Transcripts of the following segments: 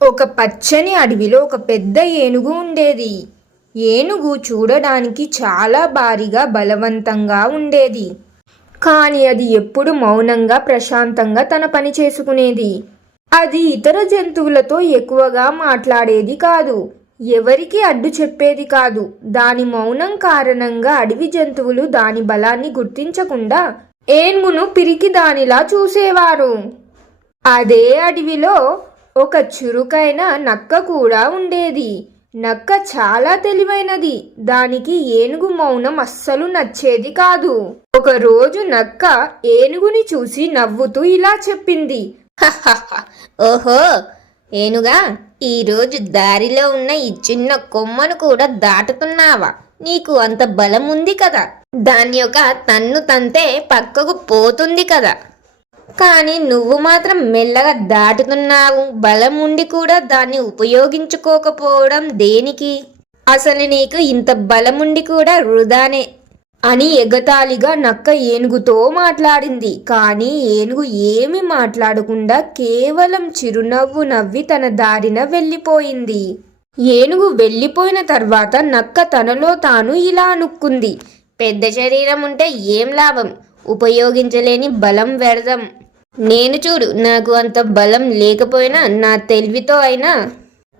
ఒక పచ్చని అడవిలో ఒక పెద్ద ఏనుగు ఉండేది. ఏనుగు చూడడానికి చాలా భారీగా బలవంతంగా ఉండేది. కానీ అది ఎప్పుడు మౌనంగా ప్రశాంతంగా తన పని చేసుకునేది. అది ఇతర జంతువులతో ఎక్కువగా మాట్లాడేది కాదు. ఎవరికి అడ్డు చెప్పేది కాదు. దాని మౌనం కారణంగా అడవి జంతువులు దాని బలాన్ని గుర్తించకుండా ఏనుగును పిరికి దానిలా చూసేవారు. అదే అడవిలో ఒక చురుకైన నక్క కూడా ఉండేది. నక్క చాలా తెలివైనది. దానికి ఏనుగు మౌనం అస్సలు నచ్చేది కాదు. ఒక రోజు నక్క ఏనుగుని చూసి నవ్వుతూ ఇలా చెప్పింది. ఓహో! ఏనుగా ఈరోజు దారిలో ఉన్న ఈ చిన్న కొమ్మను కూడా దాటుతున్నావా? నీకు అంత బలం ఉంది కదా. దాని యొక్క తన్ను తంతే పక్కకు పోతుంది కదా. కానీ నువ్వు మాత్రం మెల్లగా దాటుతున్నావు. బలం ఉండి కూడా దాన్ని ఉపయోగించుకోకపోవడం దేనికి? అసలు నీకు ఇంత బలం ఉండి కూడా వృధానే. అని ఎగతాళిగా నక్క ఏనుగుతో మాట్లాడింది. కానీ ఏనుగు ఏమి మాట్లాడకుండా కేవలం చిరునవ్వు నవ్వి తన దారిన వెళ్ళిపోయింది. ఏనుగు వెళ్ళిపోయిన తర్వాత నక్క తనలో తాను ఇలా అనుక్కుంది పెద్ద శరీరం ఉంటే ఏం లాభం? ఉపయోగించలేని బలం వ్యర్థం. నేను చూడు నాకు అంత బలం లేకపోయినా నా తెలివితో అయినా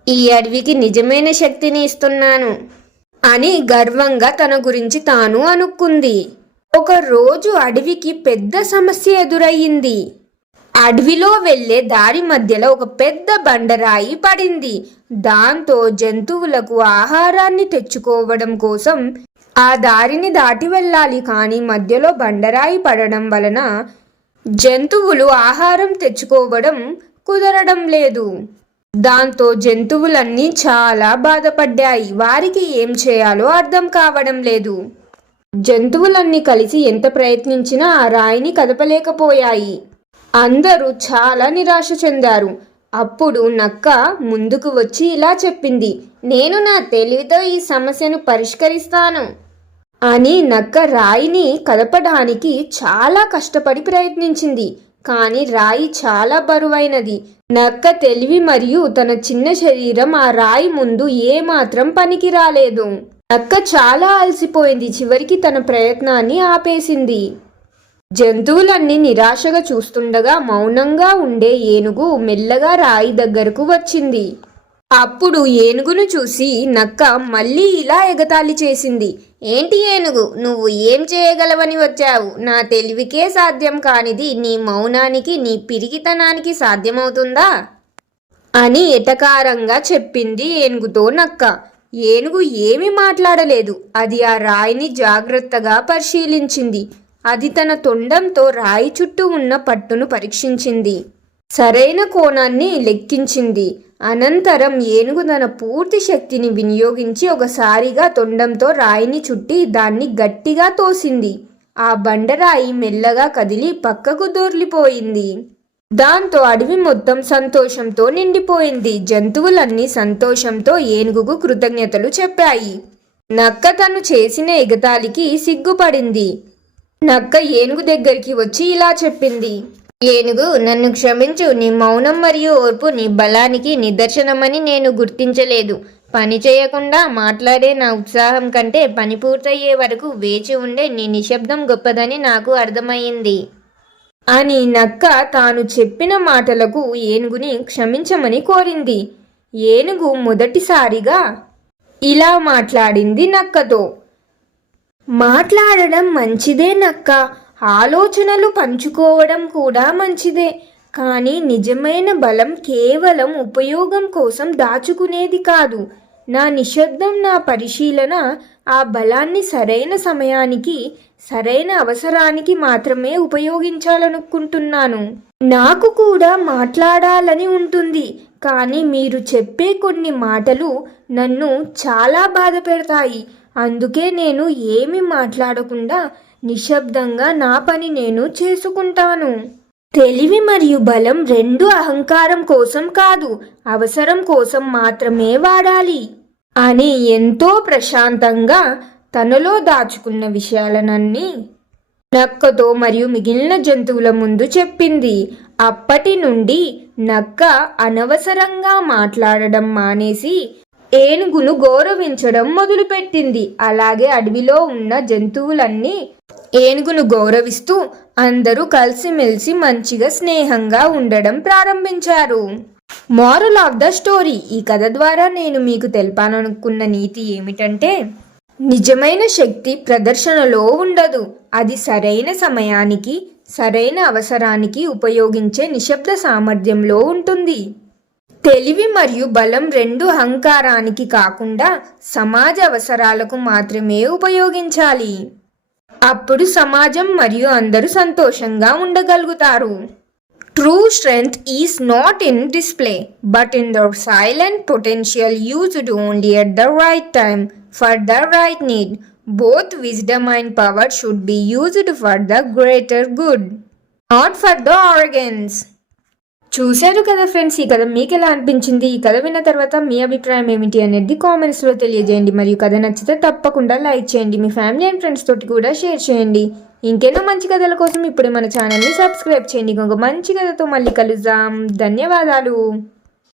ఈ అడవికి నిజమైన శక్తిని ఇస్తున్నాను అని గర్వంగా తన గురించి తాను అనుకుంది. ఒక రోజు అడవికి పెద్ద సమస్య ఎదురయ్యింది. అడవిలో వెళ్ళే దారి మధ్యలో ఒక పెద్ద బండరాయి పడింది. దాంతో జంతువులకు ఆహారాన్ని తెచ్చుకోవడం కోసం ఆ దారిని దాటి వెళ్ళాలి. కానీ మధ్యలో బండరాయి పడడం వలన జంతువులు ఆహారం తెచ్చుకోవడం కుదరడం లేదు. దాంతో జంతువులన్నీ చాలా బాధపడ్డాయి. వారికి ఏం చేయాలో అర్థం కావడం లేదు. జంతువులన్నీ కలిసి ఎంత ప్రయత్నించినా ఆ రాయిని కదపలేకపోయాయి. అందరూ చాలా నిరాశ చెందారు. అప్పుడు నక్క ముందుకు వచ్చి ఇలా చెప్పింది నేను నా తెలివితో ఈ సమస్యను పరిష్కరిస్తాను. అని నక్క రాయిని కదపడానికి చాలా కష్టపడి ప్రయత్నించింది. కానీ రాయి చాలా బరువైనది. నక్క తెలివి మరియు తన చిన్న శరీరం ఆ రాయి ముందు ఏమాత్రం పనికి రాలేదు. నక్క చాలా అలసిపోయింది. చివరికి తన ప్రయత్నాన్ని ఆపేసింది. జంతువులన్నీ నిరాశగా చూస్తుండగా మౌనంగా ఉండే ఏనుగు మెల్లగా రాయి దగ్గరకు వచ్చింది. అప్పుడు ఏనుగును చూసి నక్క మళ్ళీ ఇలా ఎగతాళి చేసింది. ఏంటి ఏనుగు? నువ్వు ఏం చేయగలవని వచ్చావు? నా తెలివికే సాధ్యం కానిది నీ మౌనానికి నీ పిరిగితనానికి సాధ్యమవుతుందా? అని ఎటకారంగా చెప్పింది ఏనుగుతో నక్క. ఏనుగు ఏమీ మాట్లాడలేదు. అది ఆ రాయిని జాగ్రత్తగా పరిశీలించింది. అది తన తొండంతో రాయి చుట్టూ ఉన్న పట్టును పరీక్షించింది. సరైన కోణాన్ని లెక్కించింది. అనంతరం ఏనుగు తన పూర్తి శక్తిని వినియోగించి ఒకసారిగా తొండంతో రాయిని చుట్టి దాన్ని గట్టిగా తోసింది. ఆ బండరాయి మెల్లగా కదిలి పక్కకు దొర్లిపోయింది. దాంతో అడవి మొత్తం సంతోషంతో నిండిపోయింది. జంతువులన్నీ సంతోషంతో ఏనుగుకు కృతజ్ఞతలు చెప్పాయి. నక్క తను చేసిన ఎగతాళికి సిగ్గుపడింది. నక్క ఏనుగు దగ్గరికి వచ్చి ఇలా చెప్పింది. ఏనుగు నన్ను క్షమించు. నీ మౌనం మరియు ఓర్పు నీ బలానికి నిదర్శనమని నేను గుర్తించలేదు. పని చేయకుండా మాట్లాడే నా ఉత్సాహం కంటే పని పూర్తయ్యే వరకు వేచి ఉండే నీ నిశ్శబ్దం గొప్పదని నాకు అర్థమయ్యింది అని నక్క తాను చెప్పిన మాటలకు ఏనుగుని క్షమించమని కోరింది. ఏనుగు మొదటిసారిగా ఇలా మాట్లాడింది నక్కతో. మాట్లాడడం మంచిదే నక్క. ఆలోచనలు పంచుకోవడం కూడా మంచిదే. కానీ నిజమైన బలం కేవలం ఉపయోగం కోసం దాచుకునేది కాదు. నా నిశ్శబ్దం నా పరిశీలన ఆ బలాన్ని సరైన సమయానికి సరైన అవసరానికి మాత్రమే ఉపయోగించాలనుకుంటున్నాను. నాకు కూడా మాట్లాడాలని ఉంటుంది. కానీ మీరు చెప్పే కొన్ని మాటలు నన్ను చాలా బాధ పెడతాయి. అందుకే నేను ఏమి మాట్లాడకుండా నిశ్శబ్దంగా నా పని నేను చేసుకుంటాను. తెలివి మరియు బలం రెండు అహంకారం కోసం కాదు అవసరం కోసం మాత్రమే వాడాలి. అని ఎంతో ప్రశాంతంగా తనలో దాచుకున్న విషయాలనన్నీ నక్కతో మరియు మిగిలిన జంతువుల ముందు చెప్పింది. అప్పటి నుండి నక్క అనవసరంగా మాట్లాడడం మానేసి ఏనుగును గౌరవించడం మొదలుపెట్టింది. అలాగే అడవిలో ఉన్న జంతువులన్నీ ఏనుగును గౌరవిస్తూ అందరూ కలిసిమెలిసి మంచిగా స్నేహంగా ఉండడం ప్రారంభించారు. మారల్ ఆఫ్ ద స్టోరీ ఈ కథ ద్వారా నేను మీకు తెలపాలనుకున్న నీతి ఏమిటంటే నిజమైన శక్తి ప్రదర్శనలో ఉండదు. అది సరైన సమయానికి సరైన అవసరానికి ఉపయోగించే నిశ్శబ్ద సామర్థ్యంలో ఉంటుంది. తెలివి మరియు బలం రెండు అహంకారానికి కాకుండా సమాజ అవసరాలకు మాత్రమే ఉపయోగించాలి. అప్పుడు సమాజం మరియు అందరూ సంతోషంగా ఉండగలుగుతారు. True strength is not in display but in the silent potential used only at the right time for the right need both wisdom and power should be used for the greater good not for the organs చూశారు కదా friends ఈ కథ మీకు ఎలా అనిపించింది? ఈ కథ విన్న తర్వాత మీ అభిప్రాయం ఏమిటి అనేది కామెంట్స్లో తెలియజేయండి. మరియు కథ నచ్చితే తప్పకుండా లైక్ చేయండి. మీ ఫ్యామిలీ అండ్ ఫ్రెండ్స్ తోటి కూడా షేర్ చేయండి. ఇంకెన్నో మంచి కథల కోసం ఇప్పుడే మన ఛానల్ని సబ్స్క్రైబ్ చేయండి. ఇంకొక మంచి కథతో మళ్ళీ కలుద్దాం. ధన్యవాదాలు.